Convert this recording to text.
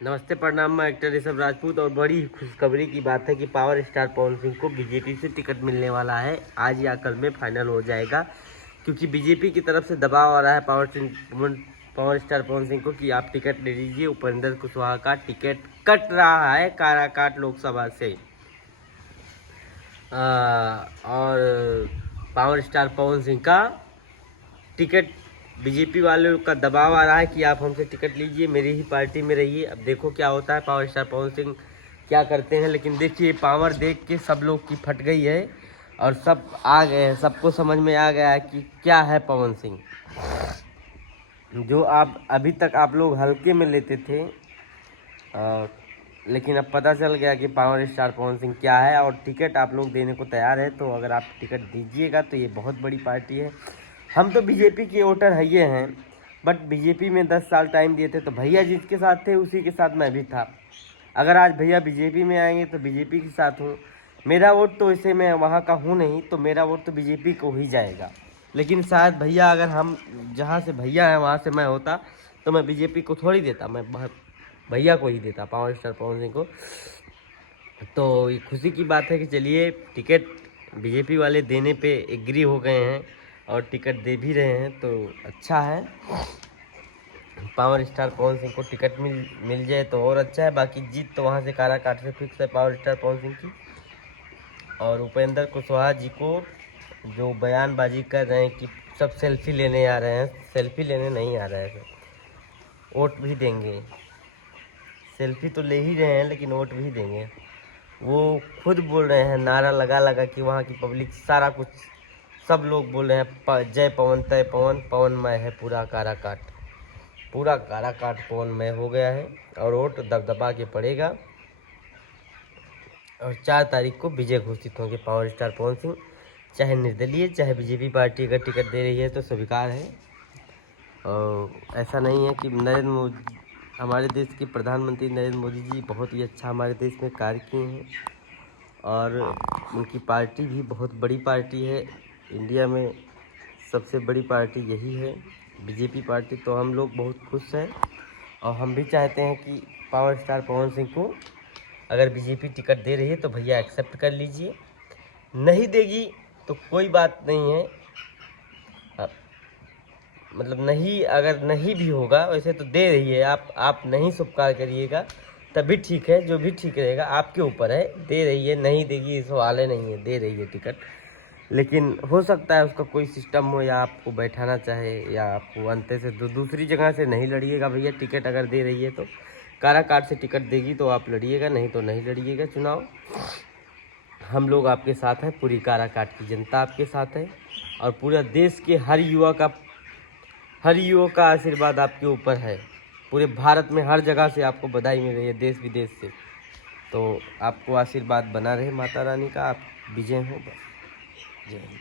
नमस्ते, प्रणाम। मैं एक्टर ऋषभ राजपूत और बड़ी खुशखबरी की बात है कि पावर स्टार पवन सिंह को बीजेपी से टिकट मिलने वाला है। आज या कल में फाइनल हो जाएगा, क्योंकि बीजेपी की तरफ से दबाव आ रहा है पावर स्टार पवन सिंह को कि आप टिकट ले लीजिए। उपेंद्र कुशवाहा का टिकट कट रहा है काराकाट लोकसभा से। और पावर स्टार पवन सिंह का टिकट बीजेपी वालों का दबाव आ रहा है कि आप हमसे टिकट लीजिए, मेरी ही पार्टी में रहिए। अब देखो क्या होता है, पावर स्टार पवन सिंह क्या करते हैं। लेकिन देखिए, पावर देख के सब लोग की फट गई है और सब आ गए हैं, सबको समझ में आ गया है कि क्या है पवन सिंह। जो आप अभी तक आप लोग हल्के में लेते थे, लेकिन अब पता चल गया कि पावर स्टार पवन सिंह क्या है और टिकट आप लोग देने को तैयार है। तो अगर आप टिकट दीजिएगा तो ये बहुत बड़ी पार्टी है। हम तो बीजेपी के वोटर है ये हैं, बट बीजेपी में 10 साल टाइम दिए थे तो भैया जिसके साथ थे उसी के साथ मैं भी था। अगर आज भैया बीजेपी में आएंगे तो बीजेपी के साथ हूँ। मेरा वोट तो इसे मैं वहाँ का हूँ नहीं, तो मेरा वोट तो बीजेपी को ही जाएगा। लेकिन शायद भैया, अगर हम जहाँ से भैया है वहाँ से मैं होता तो मैं बीजेपी को थोड़ी देता, मैं भैया को ही देता, पावर स्टार पवन सिंह को। तो ये खुशी की बात है कि चलिए टिकट बीजेपी वाले देने पे एग्री हो गए हैं और टिकट दे भी रहे हैं, तो अच्छा है। पावर स्टार पवन सिंह को टिकट मिल जाए तो और अच्छा है। बाकी जीत तो वहाँ से काराकाट से फिक्स है पावर स्टार पवन सिंह की। और उपेंद्र कुशवाहा जी को जो बयानबाजी कर रहे हैं कि सब सेल्फी लेने आ रहे हैं, सेल्फी लेने नहीं आ रहे हैं, वोट भी देंगे। सेल्फी तो ले ही रहे हैं लेकिन वोट भी देंगे। वो खुद बोल रहे हैं, नारा लगा लगा कि वहाँ की पब्लिक सारा कुछ, सब लोग बोल रहे हैं जय पवन तय पवन, पवनमय है पूरा काराकाट। पूरा काराकाट पवनमय हो गया है और वोट दबदबा के पड़ेगा। और 4 तारीख को विजय घोषित होंगे पावर स्टार पवन सिंह। चाहे निर्दलीय चाहे बीजेपी पार्टी अगर टिकट दे रही है तो स्वीकार है। और ऐसा नहीं है कि हमारे देश के प्रधानमंत्री नरेंद्र मोदी जी बहुत ही अच्छा हमारे देश में कार्य किए हैं और उनकी पार्टी भी बहुत बड़ी पार्टी है। इंडिया में सबसे बड़ी पार्टी यही है, बीजेपी पार्टी। तो हम लोग बहुत खुश हैं और हम भी चाहते हैं कि पावर स्टार पवन सिंह को अगर बीजेपी टिकट दे रही है तो भैया एक्सेप्ट कर लीजिए। नहीं देगी तो कोई बात नहीं है, मतलब नहीं, अगर नहीं भी होगा, वैसे तो दे रही है, आप नहीं स्वीकार करिएगा तभी ठीक है, जो भी ठीक रहेगा आपके ऊपर है। दे रही है, नहीं देगी इस सवाल नहीं है, दे रही है टिकट। लेकिन हो सकता है उसका कोई सिस्टम हो, या आपको बैठाना चाहे, या आपको अंते से दूसरी जगह से नहीं लड़िएगा भैया। टिकट अगर दे रही है तो काराकाट से टिकट देगी तो आप लड़िएगा, नहीं तो नहीं लड़िएगा चुनाव। हम लोग आपके साथ हैं, पूरी काराकाट की जनता आपके साथ है और पूरा देश के हर युवा का आशीर्वाद आपके ऊपर है। पूरे भारत में हर जगह से आपको बधाई मिल रही है, देश विदेश से। तो आपको आशीर्वाद बना रहे माता रानी का, आप विजय हो। बस जय हिंद।